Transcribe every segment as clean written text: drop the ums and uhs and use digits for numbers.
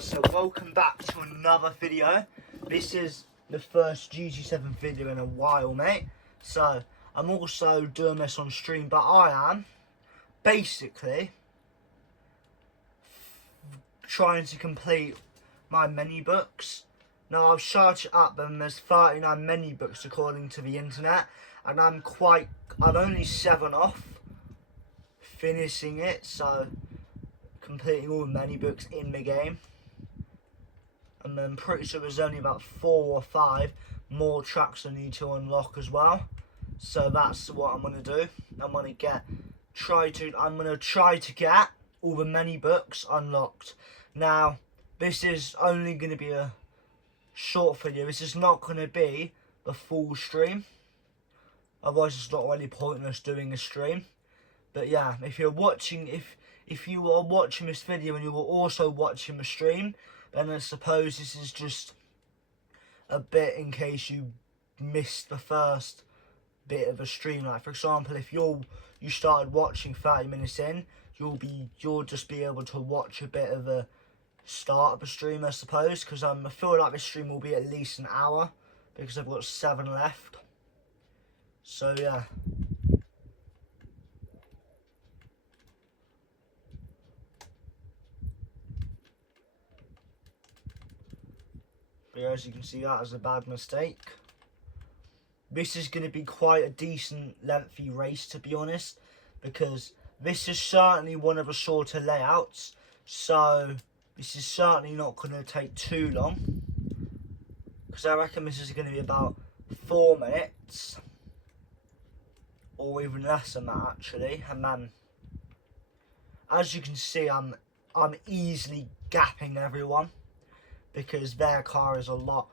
So welcome back to another video. This is the first GT7 video in a while, mate. So I'm also doing this on stream, but I am basically trying to complete my menu books. Now I've searched up and there's 39 menu books according to the internet, and I'm only 7 off finishing it, so completing all the menu books in the game. And I'm pretty sure there's only about 4 or 5 more tracks I need to unlock as well. So that's what I'm gonna do. I'm gonna try to get all the menu books unlocked. Now, this is only gonna be a short video. This is not gonna be the full stream. Otherwise, it's not really pointless doing a stream. But yeah, if you are watching this video and you were also watching the stream, then I suppose this is just a bit in case you missed the first bit of a stream. Like for example, if you started watching 30 minutes in, you'll just be able to watch a bit of the start of the stream, I suppose, because I feel like this stream will be at least an hour because I've got 7 left. So yeah. As you can see, that was a bad mistake. This is going to be quite a decent lengthy race, to be honest, because this is certainly one of the shorter layouts, so this is certainly not going to take too long, because I reckon this is going to be about 4 minutes, or even less than that actually. And then, as you can see, I'm easily gapping everyone, because their car is a lot,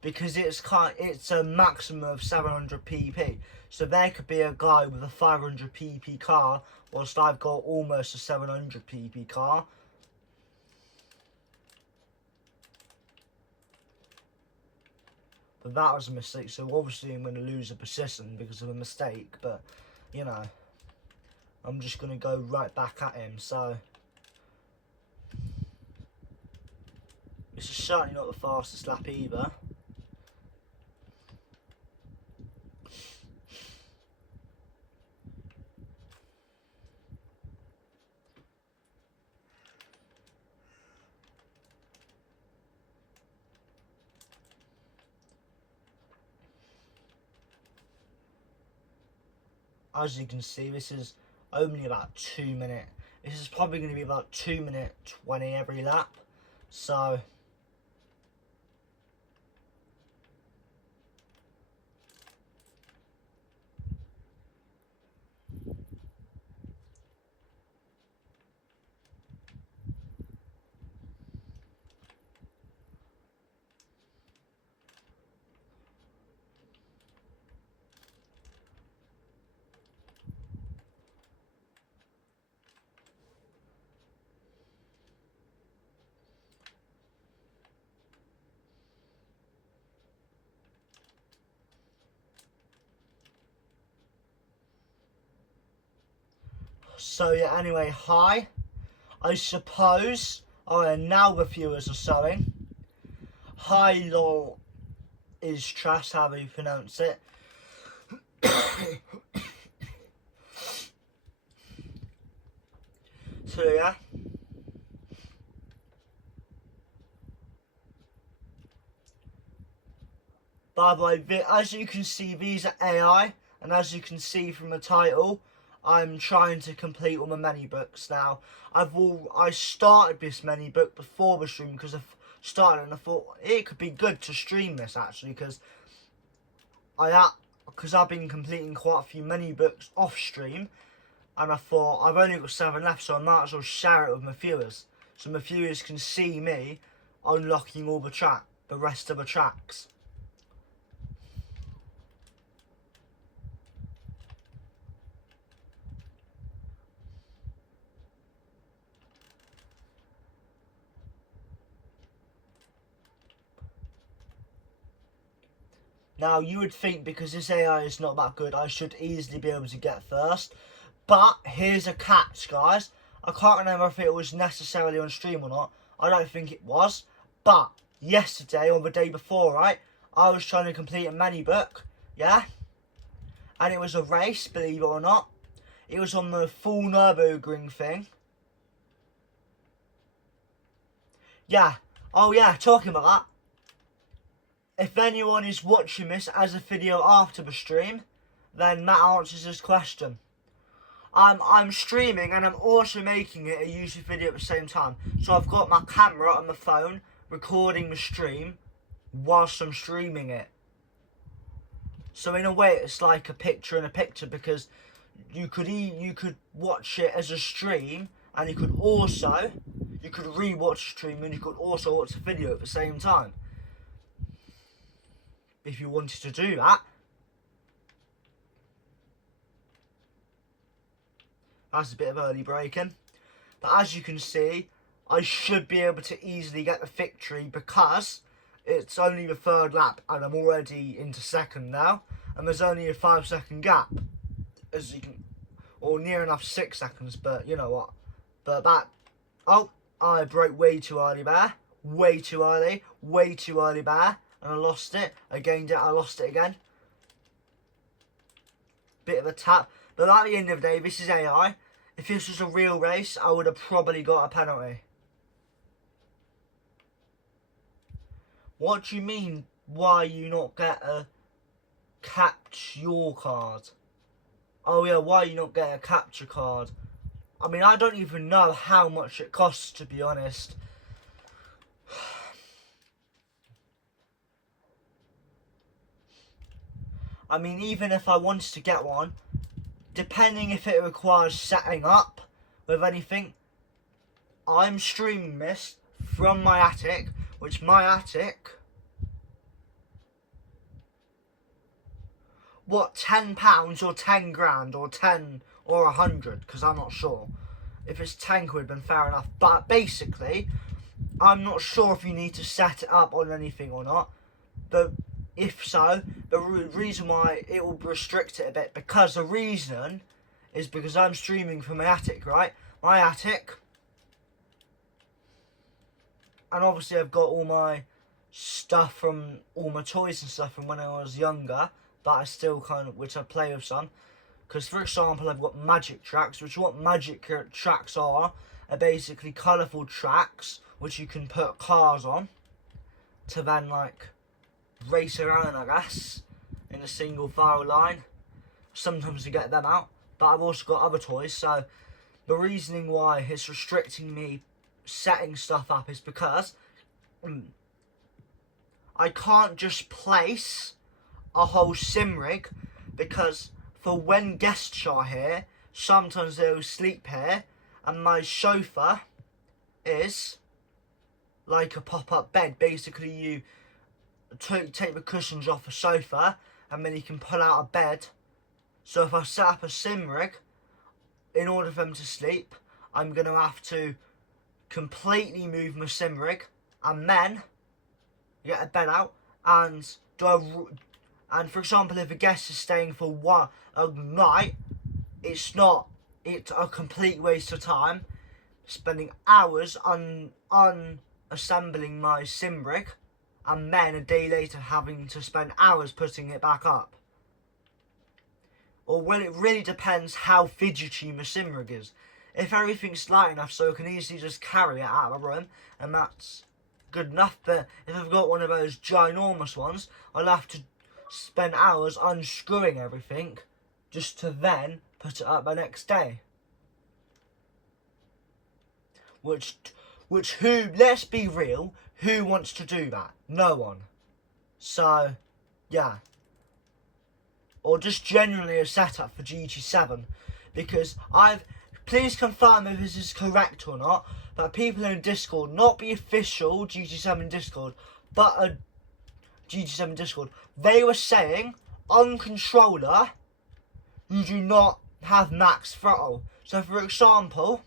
because it's a maximum of 700 pp. So there could be a guy with a 500 pp car, whilst I've got almost a 700 pp car. But that was a mistake, so obviously I'm going to lose a position because of a mistake, but you know, I'm just going to go right back at him. So this is certainly not the fastest lap either. As you can see, this is only about 2 minutes. This is probably going to be about 2 minute 20 every lap. So yeah, anyway, hi. I suppose, now the viewers are sewing. Hi lol is trash, how do you pronounce it? So yeah. By the way, as you can see, these are AI, and as you can see from the title, I'm trying to complete all my menu books now. I started this menu book before the stream because I started, and I thought it could be good to stream this actually, because I've been completing quite a few menu books off stream, and I thought I've only got 7 left, so I might as well share it with my viewers, so my viewers can see me unlocking all the rest of the tracks. Now, you would think because this AI is not that good, I should easily be able to get first. But here's a catch, guys. I can't remember if it was necessarily on stream or not. I don't think it was. But yesterday or the day before, right, I was trying to complete a mini book, yeah? And it was a race, believe it or not. It was on the full Nürburgring thing. Yeah. Oh yeah, talking about that. If anyone is watching this as a video after the stream, then that answers his question. I'm streaming and I'm also making it a YouTube video at the same time. So I've got my camera on the phone recording the stream whilst I'm streaming it. So in a way it's like a picture in a picture, because you could watch it as a stream and you could re-watch the stream and you could also watch the video at the same time. If you wanted to do that. That's a bit of early braking. But as you can see, I should be able to easily get the victory because it's only the third lap and I'm already into second now. And there's only a 5-second gap. As you can, or near enough 6 seconds, but you know what. But that, oh, I broke way too early there. Way too early there. And I lost it. I gained it, I lost it again. Bit of a tap. But at the end of the day, this is AI. If this was a real race, I would have probably got a penalty. What do you mean, why you not get a capture card? Oh yeah, why you not get a capture card? I mean, I don't even know how much it costs, to be honest. I mean, even if I wanted to get one, depending if it requires setting up with anything, I'm streaming this from my attic, which my attic, what, £10 or 10 grand or 10 or 100, because I'm not sure. If it's 10 quid, then fair enough. But basically, I'm not sure if you need to set it up on anything or not. But if so, the reason why it will restrict it a bit, because the reason is because I'm streaming from my attic, right? My attic. And obviously I've got all my stuff from, all my toys and stuff from when I was younger, but I still kind of, which I play with some. Because for example, I've got magic tracks, which what magic tracks are basically colourful tracks, which you can put cars on to then like race around, I guess, in a single file line. Sometimes you get them out, but I've also got other toys. So the reasoning why it's restricting me setting stuff up is because I can't just place a whole sim rig, because for when guests are here, sometimes they'll sleep here, and my sofa is like a pop-up bed. Basically, you take the cushions off a sofa and then you can pull out a bed. So if I set up a sim rig, in order for them to sleep, I'm going to have to completely move my sim rig and then get a bed out and and for example, if a guest is staying for a night, it's a complete waste of time spending hours unassembling my sim rig and then a day later having to spend hours putting it back up. Or well, it really depends how fidgety my sim rig is. If everything's light enough so I can easily just carry it out of the room, and that's good enough. But if I've got one of those ginormous ones, I'll have to spend hours unscrewing everything just to then put it up the next day. Which who, let's be real, who wants to do that? No one. So, yeah. Or just generally a setup for GT7, because please confirm if this is correct or not, but people in Discord, not the official GT7 Discord, but a GT7 Discord, they were saying on controller you do not have max throttle. So for example,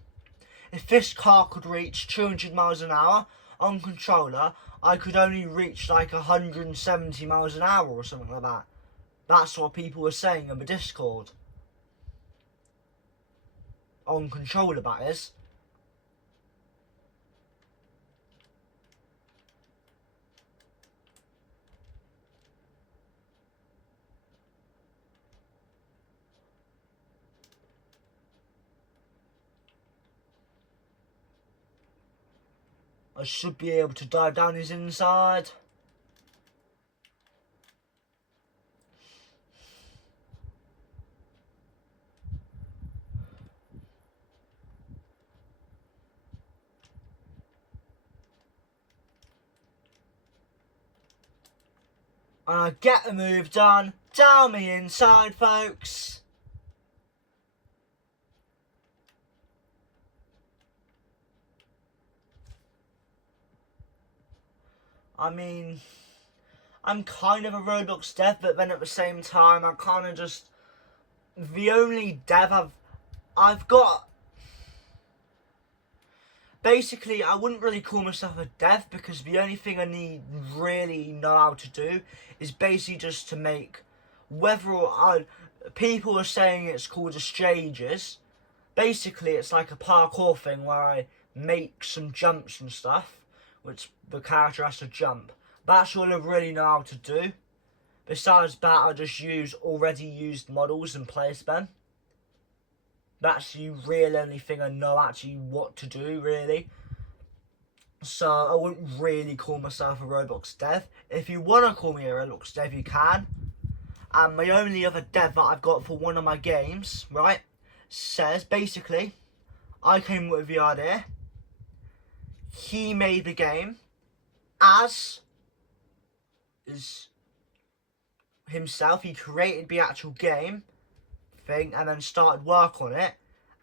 if this car could reach 200 miles an hour on controller, I could only reach like 170 miles an hour or something like that. That's what people were saying on the Discord. On controller, that is. I should be able to dive down his inside. And I get the move done. Down the inside, folks. I mean, I'm kind of a Roblox dev, but then at the same time, I'm kind of just the only dev I've got. Basically, I wouldn't really call myself a dev because the only thing I really know how to do is basically just to make, people are saying it's called a stages. Basically, it's like a parkour thing where I make some jumps and stuff, which the character has to jump. That's all I really know how to do. Besides that, I just use already used models and place them. That's the real only thing I know actually what to do, really. So I wouldn't really call myself a Roblox dev. If you want to call me a Roblox dev, you can. And my only other dev that I've got for one of my games, right, says basically, I came up with the idea. He made the game as is himself. He created the actual game thing and then started work on it,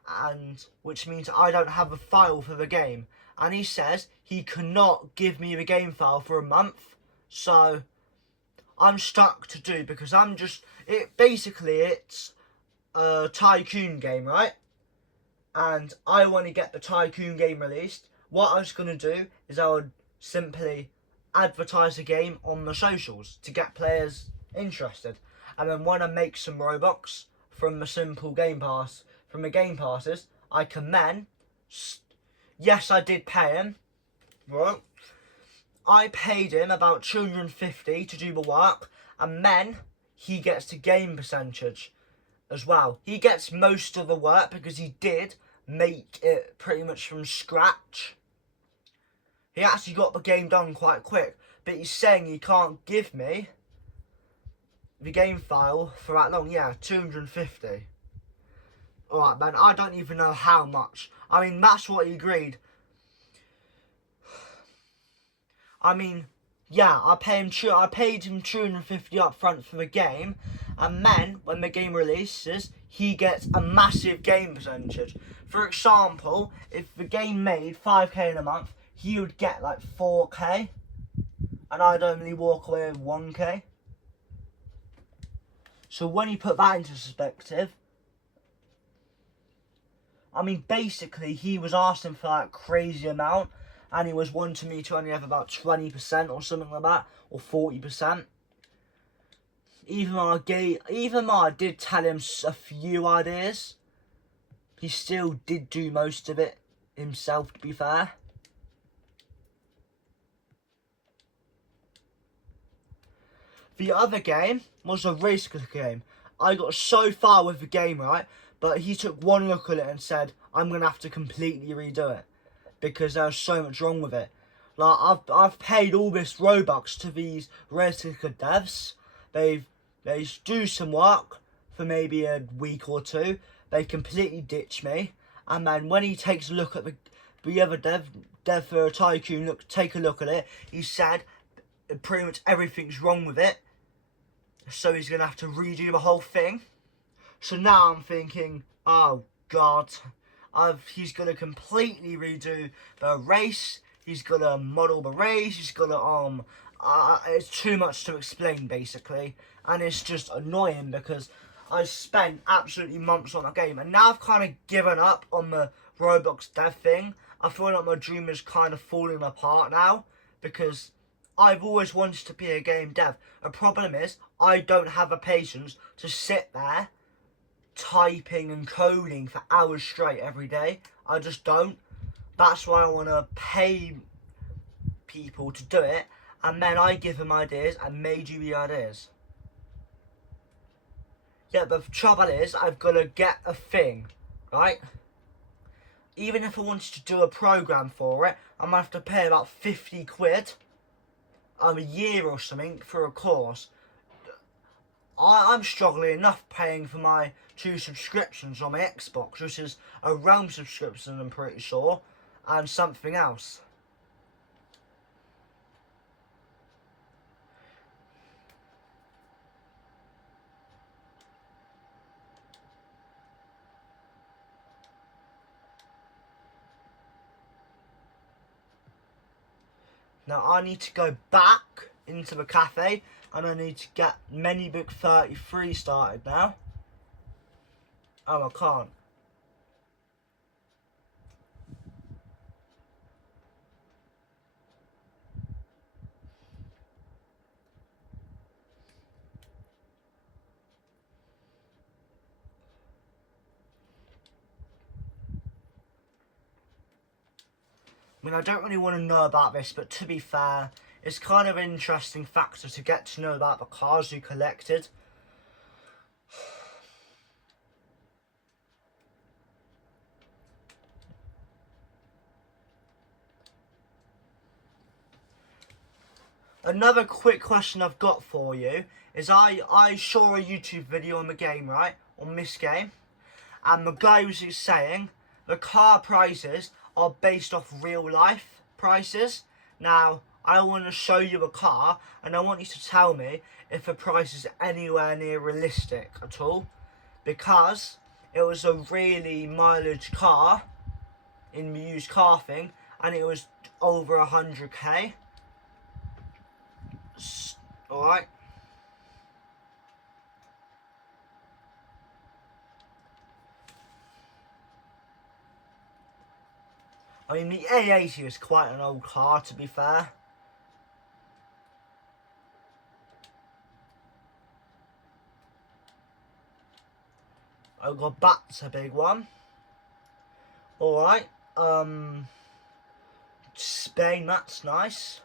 and which means I don't have a file for the game. And he says he cannot give me the game file for a month, so I'm stuck to do because it's a tycoon game, right? And I want to get the tycoon game released. What I was going to do is I would simply advertise the game on the socials to get players interested, and then when I make some Robux from the simple game pass, from the game passes, I can then, yes, I did pay him, right? I paid him about 250 to do the work, and then he gets the game percentage as well. He gets most of the work because he did make it pretty much from scratch. He actually got the game done quite quick, but he's saying he can't give me the game file for that long. Yeah, 250. Alright, man, I don't even know how much. I mean, that's what he agreed. I mean, yeah, I paid him 250 up front for the game, and then when the game releases, he gets a massive game percentage. For example, if the game made 5k in a month, he would get like 4k, and I'd only walk away with 1k. So when you put that into perspective, I mean, basically, he was asking for that crazy amount, and he was wanting me to only have about 20% or something like that, or 40%. Even though I did tell him a few ideas, he still did do most of it himself, to be fair. The other game was a race game. I got so far with the game, right? But he took one look at it and said, I'm going to have to completely redo it because there was so much wrong with it. Like, I've paid all this Robux to these Racetica devs. They do some work for maybe a week or two. They completely ditch me. And then when he takes a look at the other dev for a tycoon, take a look at it, he said pretty much everything's wrong with it. So he's going to have to redo the whole thing. So now I'm thinking, oh God, he's going to completely redo the race. He's going to model the race. He's going to, it's too much to explain basically. And it's just annoying because I spent absolutely months on a game. And now I've kind of given up on the Roblox dev thing. I feel like my dream is kind of falling apart now because I've always wanted to be a game dev. The problem is I don't have the patience to sit there typing and coding for hours straight every day. I just don't. That's why I want to pay people to do it, and then I give them ideas and they do the ideas. Yeah, the trouble is I've got to get a thing, right? even if I wanted to do a program for it, I'm gonna have to pay about 50 quid a year or something for a course. I'm struggling enough paying for my 2 subscriptions on my Xbox, which is a Realm subscription, I'm pretty sure, and something else. Now I need to go back into the cafe and I need to get ManyBook 33 started now. Oh, I can't. I mean, I don't really want to know about this, but to be fair, it's kind of an interesting factor to get to know about the cars you collected. Another quick question I've got for you is I saw a YouTube video on the game, right? On this game. And the guy was saying the car prices are based off real life prices. Now, I want to show you a car and I want you to tell me if the price is anywhere near realistic at all. Because it was a really mileage car in the used car thing and it was over 100k. Alright. I mean, the A80 is quite an old car, to be fair. Oh god, that's a big one. Alright, Spain, that's nice.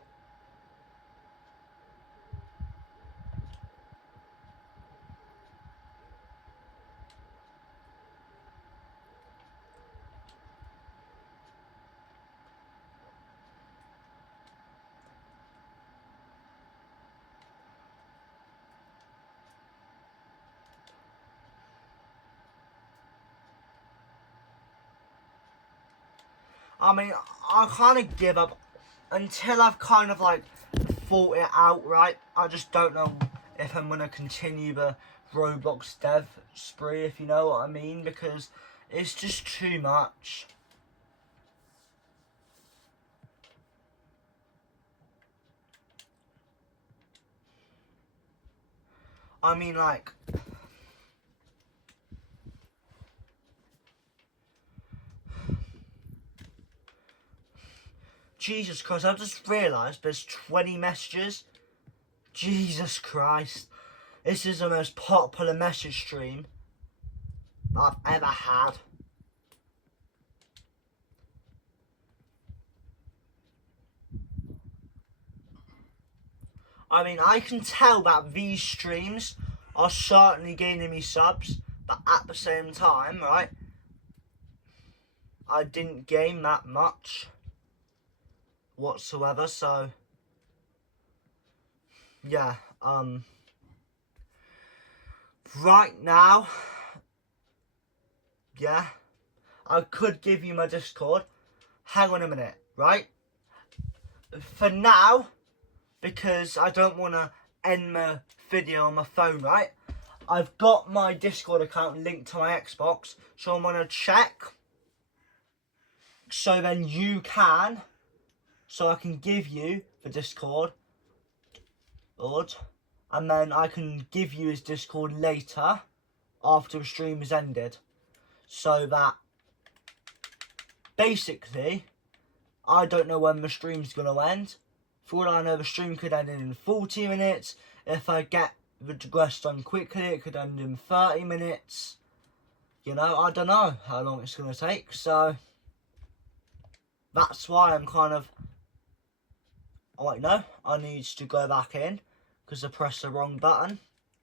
I mean, I kind of give up until I've kind of like thought it out, right? I just don't know if I'm going to continue the Roblox dev spree, if you know what I mean, because it's just too much. I mean, like, Jesus Christ, I've just realised there's 20 messages. Jesus Christ. This is the most popular message stream I've ever had. I mean, I can tell that these streams are certainly gaining me subs, but at the same time, right, I didn't gain that much whatsoever, so yeah, right now, yeah, I could give you my Discord. Hang on a minute, right? For now, because I don't want to end my video on my phone, right? I've got my Discord account linked to my Xbox, so I'm going to check. So then you can, so I can give you the Discord, and then I can give you his Discord later, after the stream is ended. So that, basically, I don't know when the stream's going to end. For all I know, the stream could end in 40 minutes. If I get the quest done quickly, it could end in 30 minutes. You know, I don't know how long it's going to take. So, that's why I'm kind of... Right, no, I need to go back in. Because I pressed the wrong button.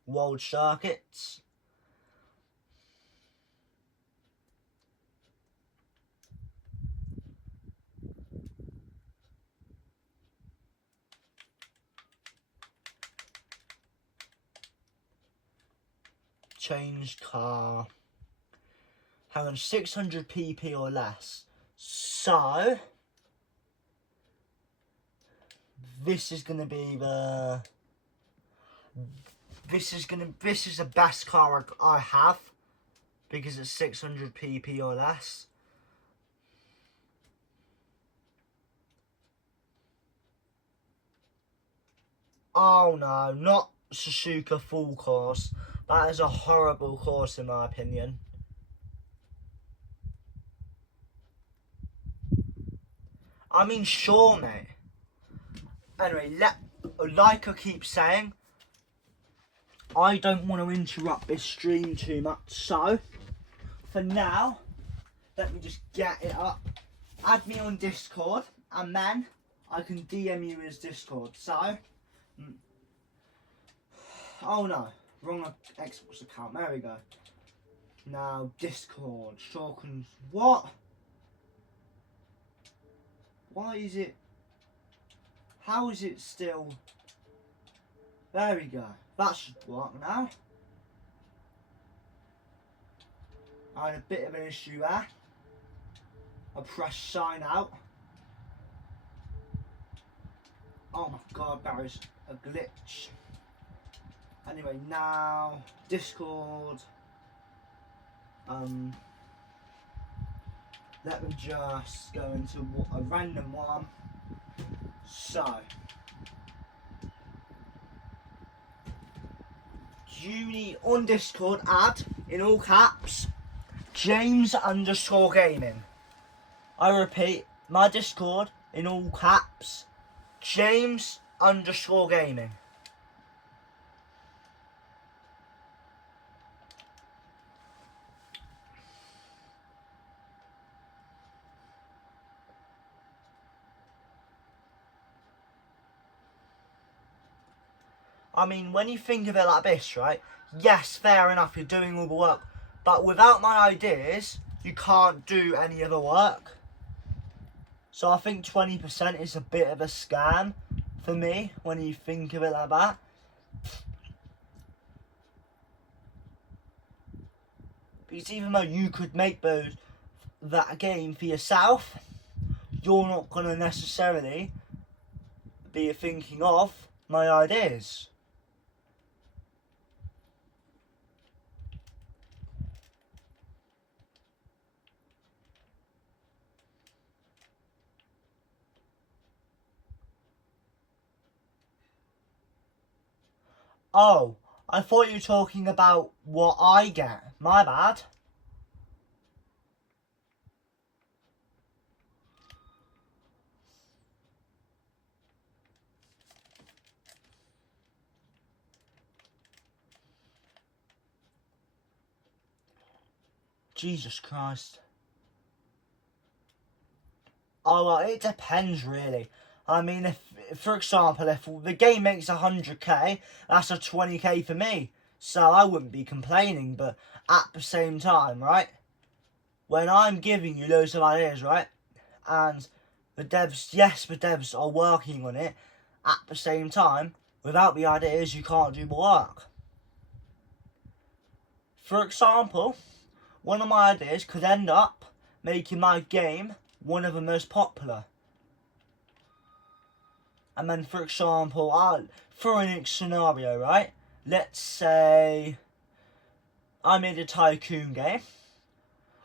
World circuits. change car. Hang on, 600 pp or less. So this is gonna be the. This is the best car I have because it's 600 pp or less. Oh no, not Suzuka full course. That is a horrible course in my opinion. I mean, sure, mate. Anyway, like I keep saying, I don't want to interrupt this stream too much. So, for now, let me just get it up. Add me on Discord, and then I can DM you as Discord. So, oh no, wrong Xbox account. There we go. Now Discord. What? Why is it? How is it still? There we go. That should work now. I had a bit of an issue there. I pressed sign out. Oh my god, that is a glitch. Anyway, now Discord. Let me just go into a random one. So, Juni on Discord, add in all caps James_gaming. I repeat, my Discord in all caps James_gaming. I mean, when you think of it like this, right? Yes, fair enough, you're doing all the work. But without my ideas, you can't do any of the work. So I think 20% is a bit of a scam for me when you think of it like that. Because even though you could make that game for yourself, you're not going to necessarily be thinking of my ideas. Oh, I thought you were talking about what I get. My bad. Jesus Christ. Oh, well, it depends really. I mean, if, for example, if the game makes 100k, that's a 20k for me. So I wouldn't be complaining, but at the same time, right? When I'm giving you loads of ideas, right? And the devs are working on it. At the same time, without the ideas, you can't do the work. For example, one of my ideas could end up making my game one of the most popular. And then, for example, for an scenario, right? Let's say I made a tycoon game.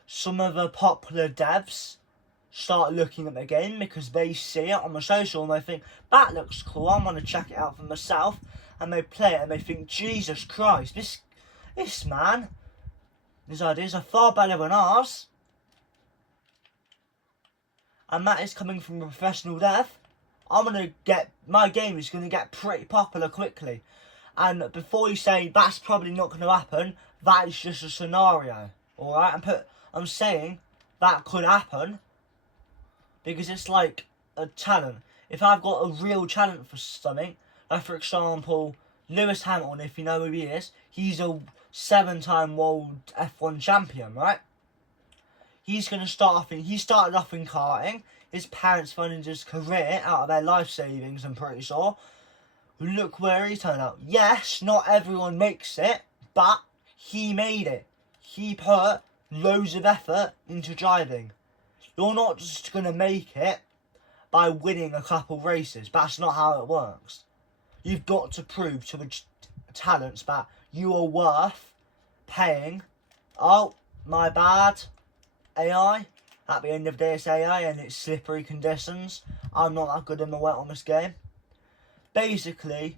Some of the popular devs start looking at the game because they see it on the social and they think, that looks cool, I'm going to check it out for myself. And they play it and they think, Jesus Christ, this man, his ideas are far better than ours. And that is coming from a professional dev. My game is going to get pretty popular quickly. And before you say that's probably not going to happen, that is just a scenario. Alright? I'm saying that could happen because it's like a talent. If I've got a real talent for something, like for example, Lewis Hamilton, if you know who he is, he's a 7-time world F1 champion, right? He's going to he started off in karting. His parents funded his career out of their life savings, I'm pretty sure. Look where he turned out. Yes, not everyone makes it, but He made it. He put loads of effort into driving. You're not just going to make it by winning a couple races. That's not how it works. You've got to prove to the talents that you are worth paying. Oh, my bad. AI. At the end of the day, it's AI and it's slippery conditions. I'm not that good in the wet on this game. Basically,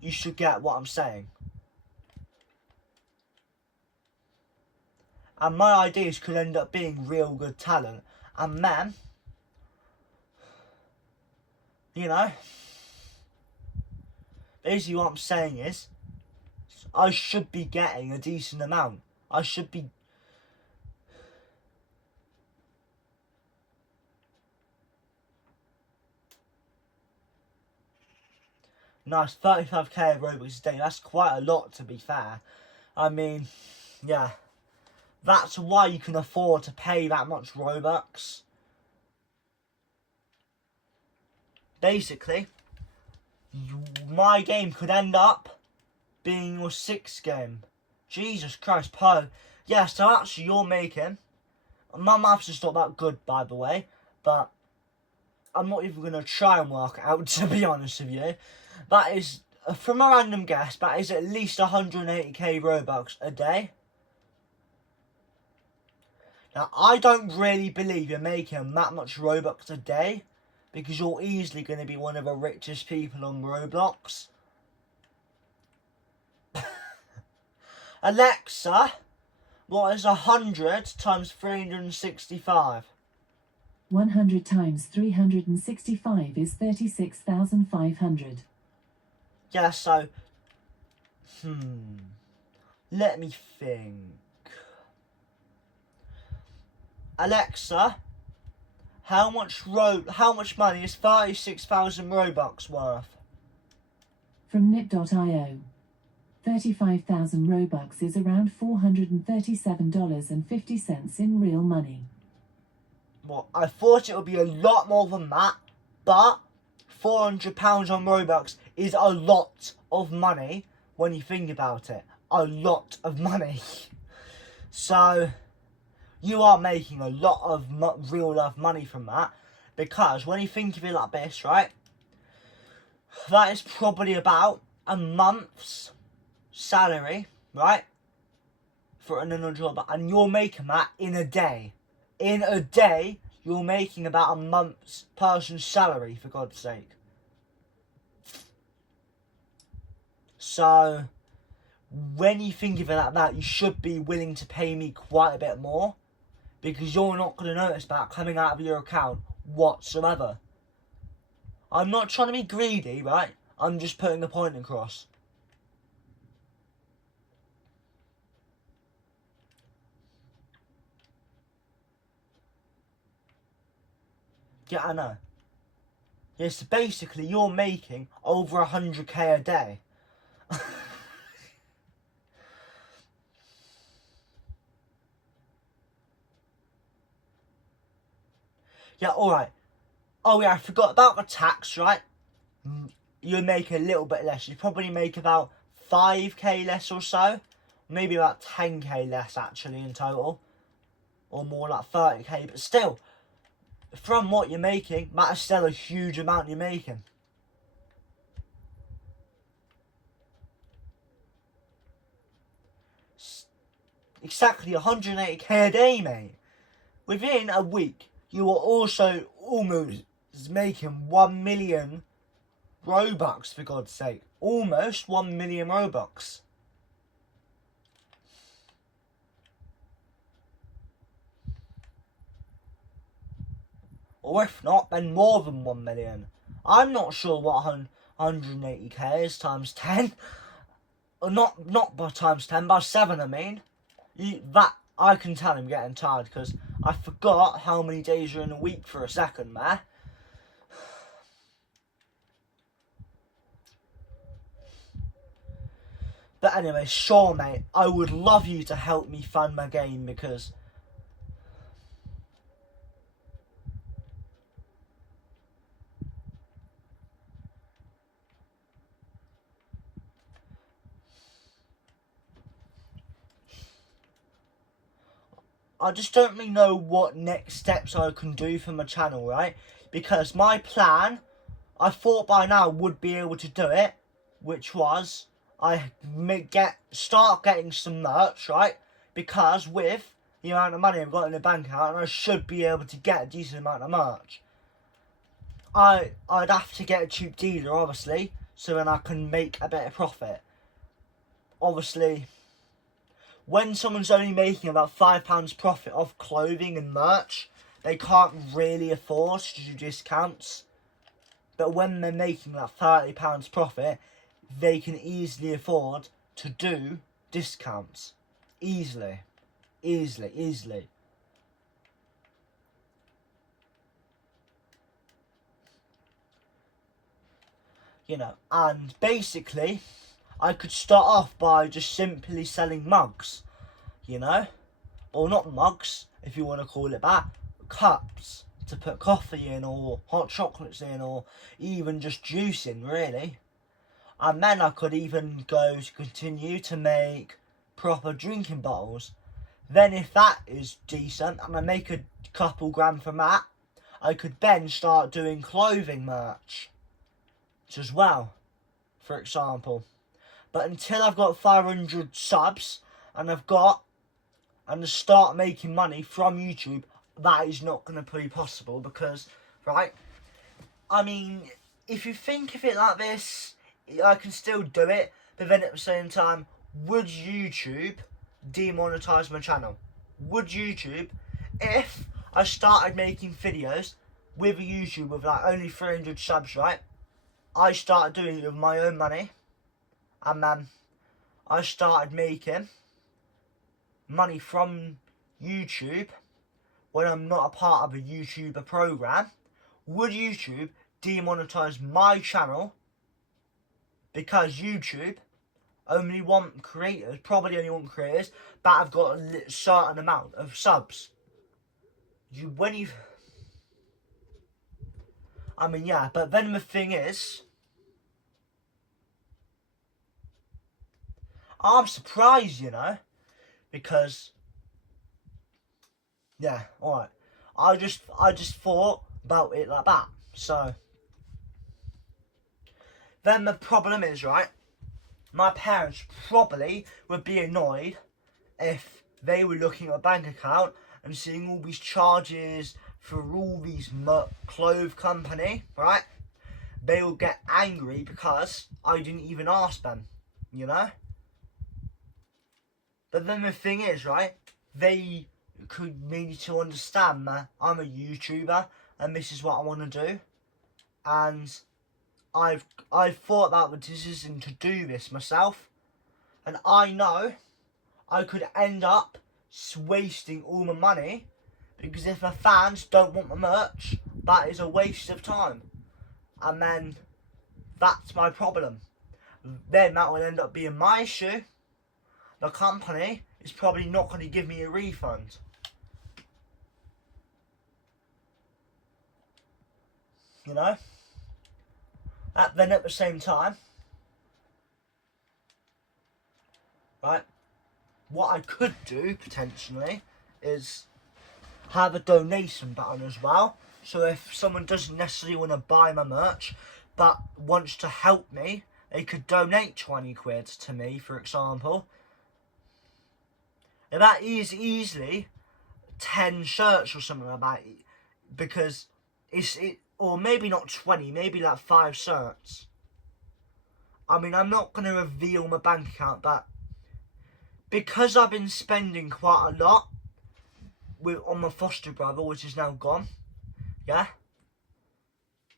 you should get what I'm saying. And my ideas could end up being real good talent. And then, you know, basically what I'm saying is, I should be getting a decent amount. I should be... Nice, 35k of Robux a day. That's quite a lot, to be fair. I mean, yeah. That's why you can afford to pay that much Robux. Basically, my game could end up being your 6th game. Jesus Christ, Poe. Yeah, so actually you're making... My maths is not that good, by the way. But I'm not even going to try and work it out, to be honest with you. That is, from a random guess, that is at least 180k Robux a day. Now, I don't really believe you're making that much Robux a day, because you're easily going to be one of the richest people on Roblox. Alexa, what is 100 times 365? 100 times 365 is 36,500. Yeah, so... Let me think. Alexa, how much money is 36,000 Robux worth? From Nip.io. 35,000 Robux is around $437.50 in real money. Well, I thought it would be a lot more than that, but £400 on Robux is a lot of money when you think about it. A lot of money. So, you are making a lot of real life money from that, because when you think of it like this, right, that is probably about a month's salary, right, for another job, and you're making that in a day. In a day, you're making about a month's person's salary, for God's sake. So, when you think of it like that, you should be willing to pay me quite a bit more, because you're not going to notice that coming out of your account whatsoever. I'm not trying to be greedy, right? I'm just putting the point across. Yeah, I know. Yes, so basically you're making over 100k a day. Yeah, alright. Oh yeah, I forgot about the tax, right? You make a little bit less. You probably make about 5k less or so. Maybe about 10k less actually in total. Or more like 30k, but still, from what you're making, that is still a huge amount you're making. Exactly 180k a day, mate. Within a week, you are also almost making 1 million Robux, for God's sake. Almost 1 million Robux. Or if not, then more than 1 million. I'm not sure what 180k is times 10. Or not by times 10, by 7 I mean. That, I can tell I'm getting tired, because I forgot how many days are in a week for a second there. But anyway, sure mate, I would love you to help me fund my game, because... I just don't really know what next steps I can do for my channel, right? Because my plan, I thought by now would be able to do it, which was start getting some merch, right? Because with the amount of money I've got in the bank account, I should be able to get a decent amount of merch. I'd have to get a cheap dealer, obviously, so then I can make a better profit. Obviously, when someone's only making about £5 profit off clothing and merch, they can't really afford to do discounts. But when they're making like £30 profit, they can easily afford to do discounts. Easily. Easily. You know, and basically, I could start off by just simply selling mugs, you know? Or not mugs, if you want to call it that, cups to put coffee in, or hot chocolates in, or even just juice in, really. And then I could even go to continue to make proper drinking bottles. Then if that is decent, and I make a couple grand from that, I could then start doing clothing merch as well, for example. But until I've got 500 subs and I start making money from YouTube, that is not going to be possible because, right, I mean, if you think of it like this, I can still do it, but then at the same time, would YouTube demonetize my channel? Would YouTube, if I started making videos with YouTube with like only 300 subs, right, I started doing it with my own money, and then I started making money from YouTube when I'm not a part of a YouTuber program, would YouTube demonetize my channel because YouTube only want creators, probably only want creators that have got a certain amount of subs? I mean, yeah, but then the thing is, I'm surprised, you know, because, yeah, alright, I just thought about it like that. So then the problem is, right, my parents probably would be annoyed if they were looking at a bank account and seeing all these charges for all these clothes company, right? They will get angry because I didn't even ask them, you know? But then the thing is, right, they could need to understand that I'm a YouTuber and this is what I want to do. And I've thought about the decision to do this myself. And I know I could end up wasting all my money, because if the fans don't want my merch, that is a waste of time. And then that's my problem. Then that will end up being my issue. The company is probably not going to give me a refund. You know? Then at the same time, right, what I could do potentially is have a donation button as well. So if someone doesn't necessarily want to buy my merch but wants to help me, they could donate 20 quid to me, for example. And that is easily 10 shirts or something like that, because or maybe not 20, maybe like 5 shirts. I mean, I'm not going to reveal my bank account, but because I've been spending quite a lot on my foster brother, which is now gone, yeah,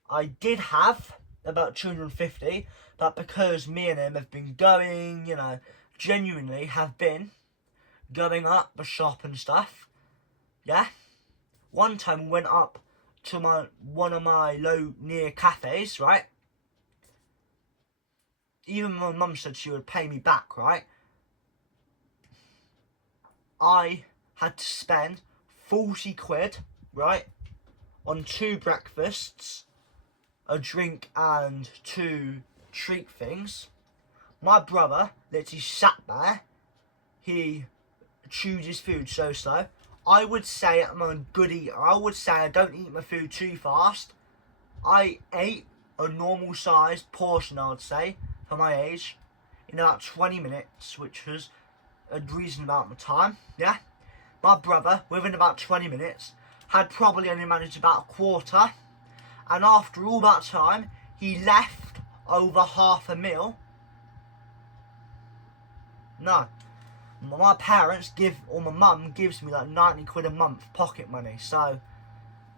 I did have about 250, but because me and him have been going, you know, genuinely have been going up the shop and stuff, yeah. One time we went up to one of my near cafes, right? Even my mum said she would pay me back, right? I had to spend 40 quid, right, on 2 breakfasts, a drink and 2 treat things. My brother literally sat there, he chewed his food so slow. I would say I'm a good eater. I would say I don't eat my food too fast. I ate a normal sized portion, I would say, for my age, in about 20 minutes, which was a reasonable amount of time, yeah. My brother, within about 20 minutes, had probably only managed about a quarter, and after all that time, he left over half a meal. No. My parents or my mum gives me like 90 quid a month pocket money, so,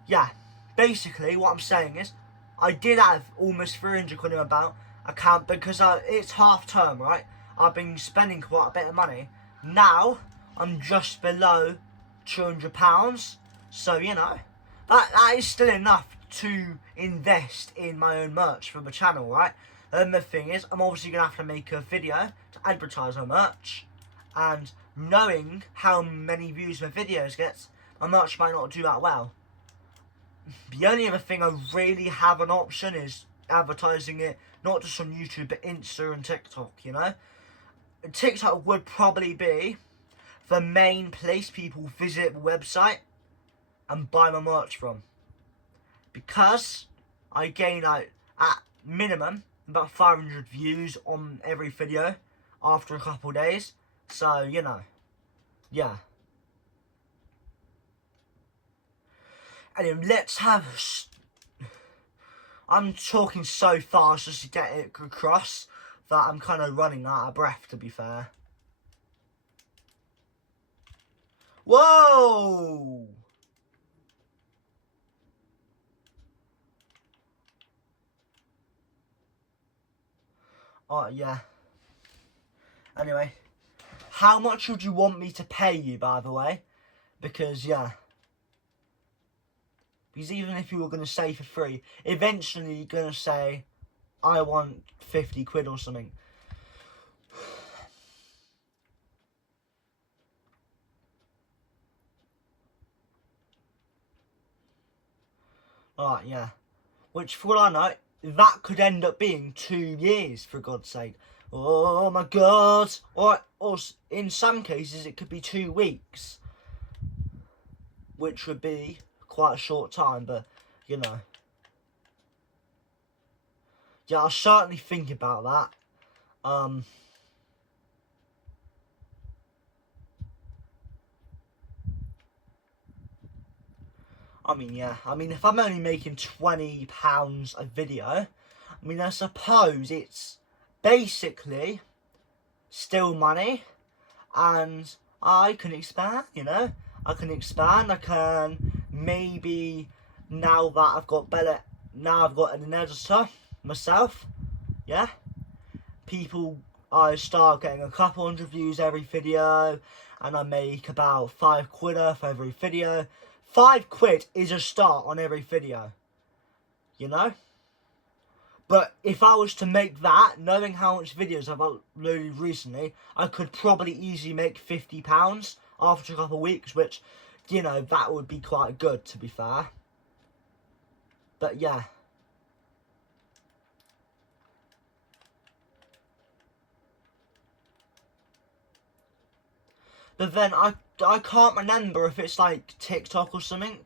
yeah. Basically, what I'm saying is, I did have almost 300 quid in my bank account because it's half term, right? I've been spending quite a bit of money. Now, I'm just below £200, so, you know, that is still enough to invest in my own merch for the channel, right? And the thing is, I'm obviously going to have to make a video to advertise my merch, and knowing how many views my videos get, my merch might not do that well. The only other thing I really have an option is advertising it, not just on YouTube, but Insta and TikTok, you know? TikTok would probably be the main place people visit the website and buy my merch from. Because I gain out, at minimum, about 500 views on every video after a couple of days. So, you know, yeah. Anyway, let's have... I'm talking so fast just to get it across that I'm kind of running out of breath, to be fair. Whoa! Oh, yeah. Anyway, how much would you want me to pay you, by the way? Because, yeah. Because even if you were going to say for free, eventually you're going to say, I want 50 quid or something. Alright, yeah. Which, for all I know, that could end up being 2 years, for God's sake. Oh my God. Or in some cases, it could be 2 weeks. Which would be quite a short time, but, you know. Yeah, I'll certainly think about that. I mean, yeah. I mean, if I'm only making £20 a video, I mean, I suppose it's basically still money, and I can expand, you know. I can expand. I can maybe, now that I've got an editor myself, yeah. I start getting a couple hundred views every video, and I make about £5 for every video. £5 is a start on every video, you know? But if I was to make that, knowing how much videos I've uploaded recently, I could probably easily make £50 after a couple of weeks, which, you know, that would be quite good, to be fair. But yeah. But then I can't remember if it's like TikTok or something.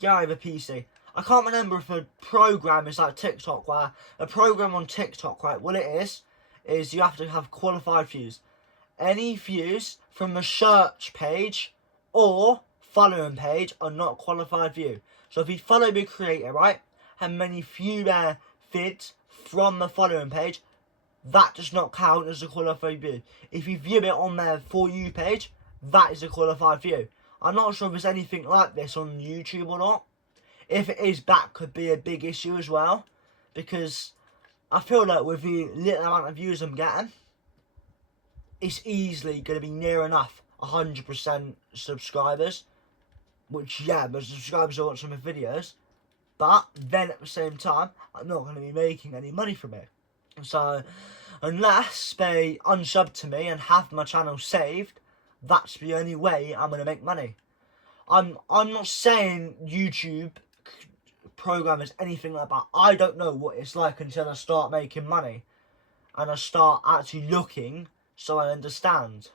Yeah, I have a PC. I can't remember if a program is like TikTok, where a program on TikTok, right, what it is you have to have qualified views. Any views from the search page or following page are not qualified view. So if you follow the creator, right, and many view their vids from the following page, that does not count as a qualified view. If you view it on their For You page, that is a qualified view. I'm not sure if there's anything like this on YouTube or not. If it is, that could be a big issue as well. Because I feel like with the little amount of views I'm getting, it's easily going to be near enough 100% subscribers. Which, yeah, the subscribers are watching my videos. But then at the same time, I'm not going to be making any money from it. So, unless they unsub to me and have my channel saved, that's the only way I'm going to make money. I'm not saying YouTube program is anything like that. I don't know what it's like until I start making money. And I start actually looking so I understand.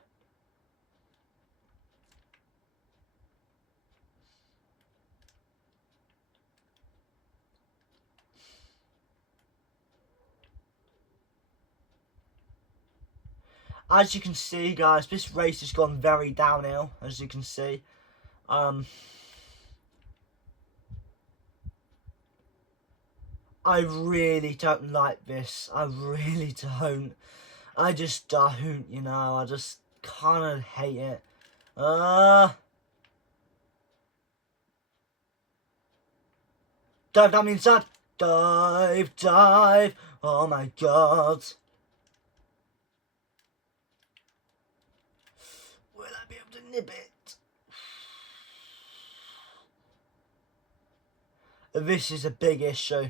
as you can see, guys, this race has gone very downhill, as you can see. I really don't like this. I really don't. I just don't, you know. I just kind of hate it. Dive, that means that. Dive, dive. Oh my god. Will I be able to nip it? This is a big issue.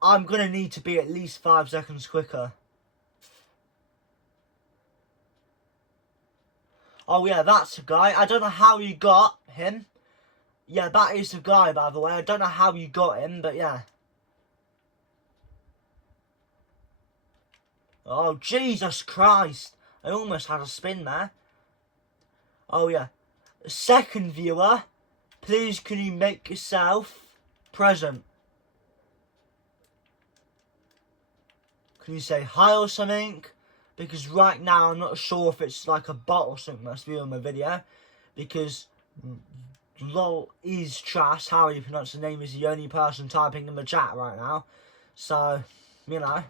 I'm going to need to be at least 5 seconds quicker. Oh yeah, that's the guy. I don't know how you got him. Yeah, that is the guy, by the way. I don't know how you got him, but yeah. Oh, Jesus Christ. I almost had a spin there. Oh yeah. Second viewer, please can you make yourself present? Can you say hi or something? Because right now I'm not sure if it's like a bot or something that's viewing my video. Because LOL is trash. How you pronounce the name is the only person typing in the chat right now. So, you know.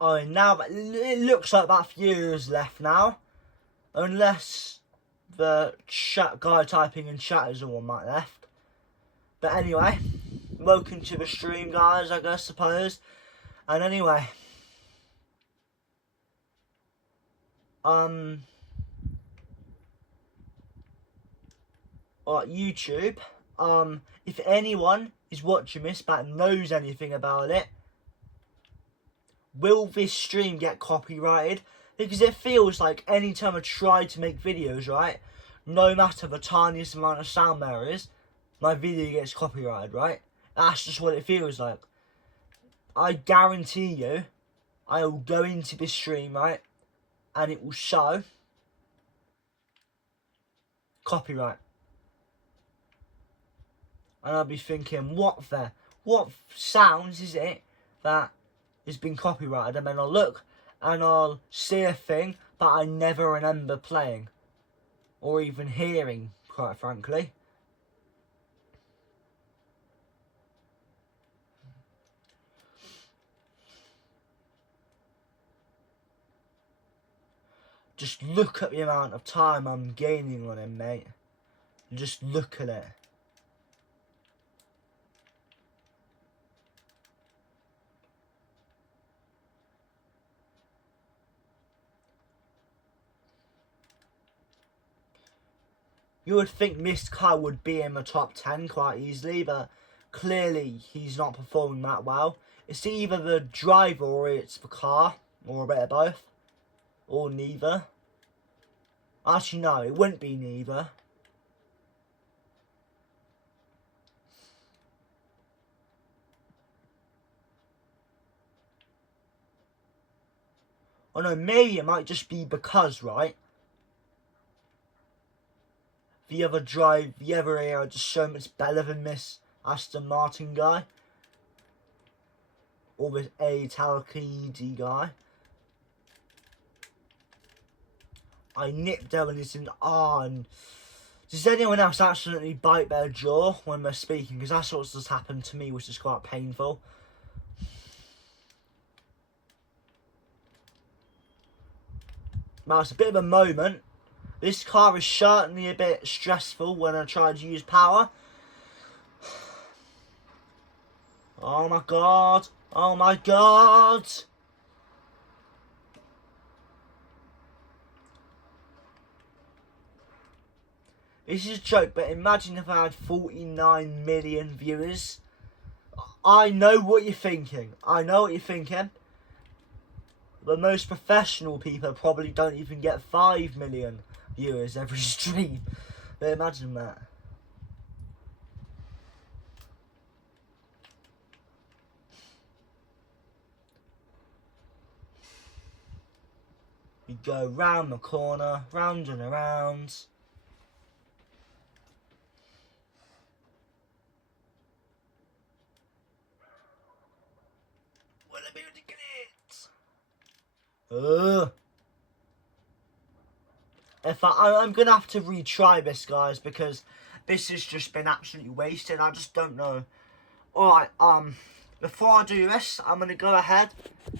Oh, now it looks like that few is left now. Unless the chat guy typing in chat is the one that left. But anyway, welcome to the stream, guys, I guess, suppose. And anyway, on YouTube, if anyone is watching this that knows anything about it, will this stream get copyrighted? Because it feels like any time I try to make videos, right, no matter the tiniest amount of sound there is, my video gets copyrighted, right? That's just what it feels like. I guarantee you, I will go into this stream, right, and it will show copyright. And I'll be thinking, what sounds is it that has been copyrighted? And then I'll look and I'll see a thing that I never remember playing or even hearing, quite frankly. Just look at the amount of time I'm gaining on him, mate. Just look at it. You would think this car would be in the top 10 quite easily, but clearly he's not performing that well. It's either the driver or it's the car, or a bit of both, or neither. Actually, no, it wouldn't be neither. Oh no, maybe it might just be because, right? The other era just so much better than this Aston Martin guy. Or this Talakidi guy. I nipped there when it's in on. Does anyone else accidentally bite their jaw when they're speaking? Because that's what's just happened to me, which is quite painful. Now it's a bit of a moment. This car is certainly a bit stressful when I try to use power. Oh my god. Oh my god. This is a joke, but imagine if I had 49 million viewers. I know what you're thinking. I know what you're thinking. But most professional people probably don't even get 5 million viewers every stream. But imagine that. We go round the corner, round and around. What a beauty it! I'm gonna have to retry this, guys, because this has just been absolutely wasted. I just don't know. Alright, before I do this, I'm gonna go ahead